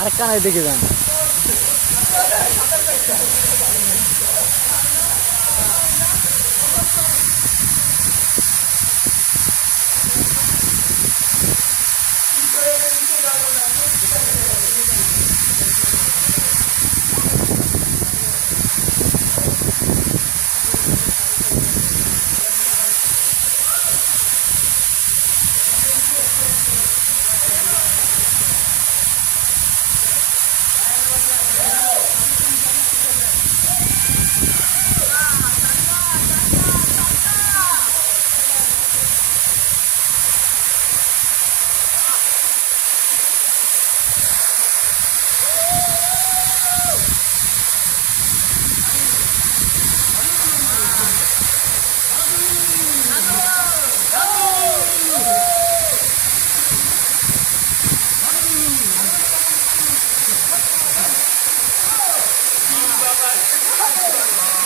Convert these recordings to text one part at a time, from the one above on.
আর কানায় দেখে যান। よかった。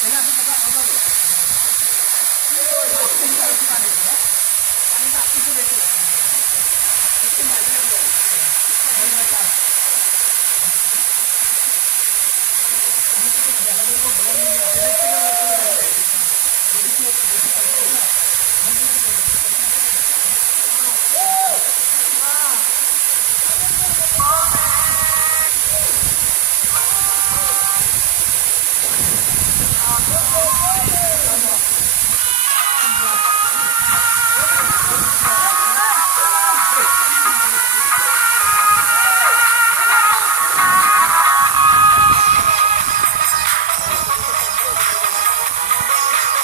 पानी का आपको देखिए इसके माध्यम से